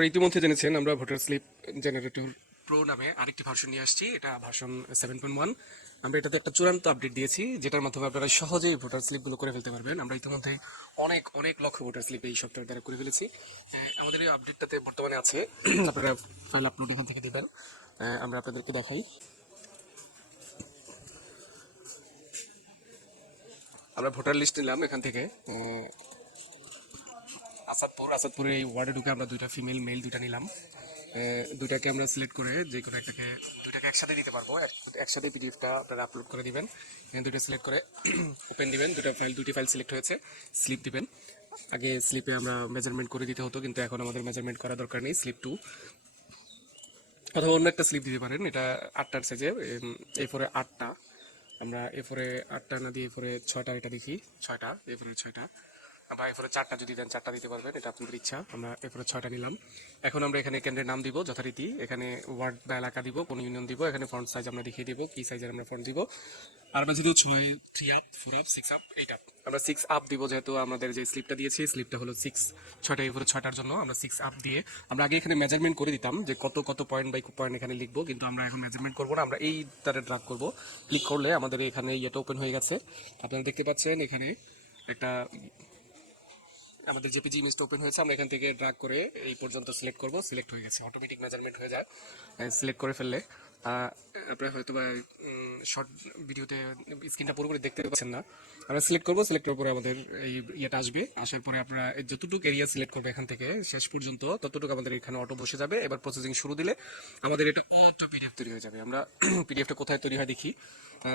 আপনারা ইতিমধ্যে জেনেছেন আমরা ভোটার স্লিপ জেনারেটর প্রো নামে আরেকটি ভার্সন নিয়ে আসছি। এটা ভার্সন 7.1। আমরা এটাতে একটা চূড়ান্ত আপডেট দিয়েছি, যেটার মাধ্যমে আপনারা সহজেই ভোটার স্লিপগুলো করে ফেলতে পারবেন। আমরা ইতিমধ্যে অনেক অনেক লক্ষ ভোটার স্লিপ এই সফটওয়্যার দ্বারা করে ফেলেছি। আমাদের এই আপডেটটাতে বর্তমানে আছে, আপনারা ফাইল আপলোড এখান থেকে দেবেন। আমরা আপনাদেরকে দেখাই। আমরা ভোটার লিস্ট নিলাম এখান থেকে আসাদপুরের এই ওয়ার্ডে ঢুকে আমরা দুইটা ফিমেল মেল দুইটা নিলাম। দুইটাকে আমরা সিলেক্ট করে যে কোনো দুইটাকে একসাথে দিতে পারবো। একসাথে পিডিএফটা আপনারা আপলোড করে দিবেন। দুইটা সিলেক্ট করে ওপেন দিবেন। দুটি ফাইল সিলেক্ট হয়েছে, স্লিপ দিবেন। আগে স্লিপে আমরা মেজারমেন্ট করে দিতে হতো, কিন্তু এখন আমাদের মেজারমেন্ট করা দরকার নেই। স্লিপ 2 অথবা অন্য একটা স্লিপ দিতে পারেন। এটা 8টার সাইজে, A4 8টা। আমরা A4 8টা না দিয়ে A4 6টা এটা দেখি। 6টা, A4 6টা। বা A4 4টা যদি দেন 4টা দিতে পারবেন, এটা আপনাদের ইচ্ছা। আমরা A4 6টা নিলাম। এখন আমরা এখানে কেন্দ্রের নাম দিব যথারীতি। এখানে ওয়ার্ড বা এলাকা দিব, কোন ইউনিয়ন দিব। এখানে ফন্ট সাইজ আমরা দেখিয়ে দিব কি সাইজের আমরা ফন্ট দিব। আর আমরা যেহেতু 3 আপ 4 আপ 6 আপ 8 আপ, আমরা 6 আপ দিব, যেহেতু আমাদের যে স্লিপটা দিয়েছি স্লিপটা হলো 6 A4 6টার জন্য আমরা 6 আপ দিয়ে আমরা আগে এখানে মেজারমেন্ট করে দিতাম যে কত কত পয়েন্ট বাই পয়েন্ট এখানে লিখবো, কিন্তু আমরা এখন মেজারমেন্ট করবো না। আমরা এই তারে ড্রাগ করব। ক্লিক করলে আমাদের এখানে ইয়েটা ওপেন হয়ে গেছে। আপনারা দেখতে পাচ্ছেন এখানে একটা আমাদের জেপিজি ইমেজটা ওপেন হয়েছে। আমরা এখান থেকে ড্রাগ করে এই পর্যন্ত সিলেক্ট করব। সিলেক্ট হয়ে গেছে, অটোমেটিক মেজারমেন্ট হয়ে যায় সিলেক্ট করে ফেললে। আপনারা হয়তো বা শর্ট ভিডিওতে স্ক্রিনটা পুরোপুরি দেখতে পাচ্ছেন না। আমরা সিলেক্ট করব, সিলেক্ট করার পরে আমাদের এই ইয়েটা আসবে। আসার পরে আপনারা যতটুকু এরিয়া সিলেক্ট করবে এখান থেকে শেষ পর্যন্ত, ততটুকু আমাদের এখানে অটো বসে যাবে। এবার প্রসেসিং শুরু দিলে আমাদের এটা অটো পিডিএফ তৈরি হয়ে যাবে। আমরা পিডিএফটা কোথায় তৈরি হয় দেখি।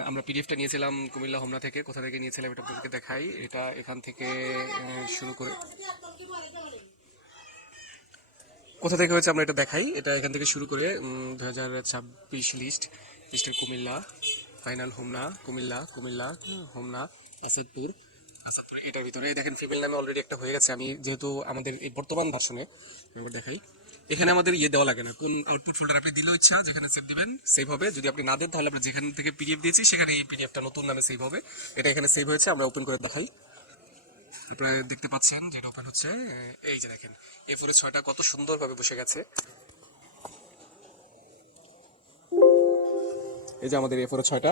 আমরা পিডিএফটা নিয়েছিলাম কুমিল্লা হোমনা থেকে। কোথা থেকে নিয়েছিলাম এটা আপনাদেরকে দেখাই। এটা এখান থেকে শুরু করে কোথা থেকে হয়েছে আমরা এটা দেখাই। এটা এখান থেকে শুরু করে 2026 লিস্টের কুমিল্লা, ফাইনাল হোমনা, কুমিল্লা হোমনা, আসাদপুর। এটার ভিতরে দেখেন ফিমেল নামে অলরেডি একটা হয়ে গেছে। আমি যেহেতু আমাদের এই বর্তমান ভার্সনে দেখাই, এখানে আমাদের ইয়ে দেওয়া লাগে না। কোন আউটপুট ফোল্ডার আপনি দিলেও ইচ্ছা যেখানে সেভ দিবেন সেভ হবে। যদি আপনি না দেন তাহলে আমরা যেখান থেকে পিডিএফ দিয়েছি সেখানে এই পিডিএফটা নতুন নামে সেভ হবে। এটা এখানে সেভ হয়েছে। আমরা ওপেন করে দেখাই। আপনারা দেখতে পাচ্ছেন যেটা ওপেন হচ্ছে। এই যে দেখেন A4 6টা কত সুন্দরভাবে বসে গেছে। এই যে আমাদের A4 6টা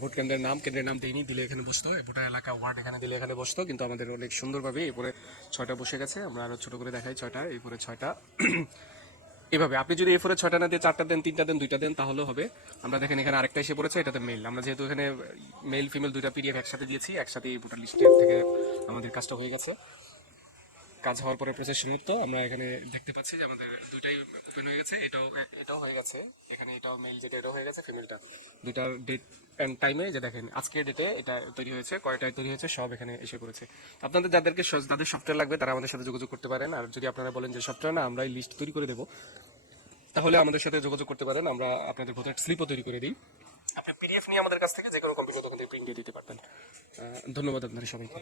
ভোট কেন্দ্রের নাম দিইনি, দিলে এখানে বসতো। ভোটার এলাকা ওয়ার্ড এখানে দিলে এখানে বসতো, কিন্তু আমাদের অনেক সুন্দরভাবে A4 6টা বসে গেছে। আমরা আরো ছোট করে দেখাই। A4 6টা এভাবে আপনি যদি A4 6টা না দিয়ে 4টা দেন, 3টা দেন, 2টা দেন তাহলেও হবে। আমরা দেখেন এখানে আরেকটা এসে পড়েছে, এটাতে মেল। আমরা যেহেতু এখানে মেল ফিমেল দুইটা পিডিএফ একসাথে দিয়েছি, একসাথে ভোটার লিস্টের থেকে আমাদের কাজটা হয়ে গেছে। কাজ হওয়ার পরে প্রসেস সমাপ্ত। আমরা এখানে দেখতে পাচ্ছি যে আমাদের দুইটাই ওপেন হয়ে গেছে। এটাও হয়ে গেছে। এখানে এটাও মেল, যেটা এটাও হয়ে গেছে ফিমেলটা। দুইটার ডেট এন্ড টাইমে যে দেখেন আজকের ডেটে এটা তৈরি হয়েছে, কয়টায় তৈরি হয়েছে সব এখানে এসে পড়েছে। আপনাদের যাদের সফটওয়্যার লাগবে তারা আমাদের সাথে যোগাযোগ করতে পারেন। আর যদি আপনারা বলেন যে সফটওয়্যার না, আমরা এই লিস্ট তৈরি করে দেবো, তাহলে আমাদের সাথে যোগাযোগ করতে পারেন। আমরা আপনাদের ভোটার স্লিপও তৈরি করে দিই। আপনি পিডিএফ নিয়ে আমাদের কাছ থেকে যে কোনো কম্পিউটার দোকান থেকে প্রিন্ট দিয়ে দিতে পারবেন। ধন্যবাদ আপনাদের সবাইকে।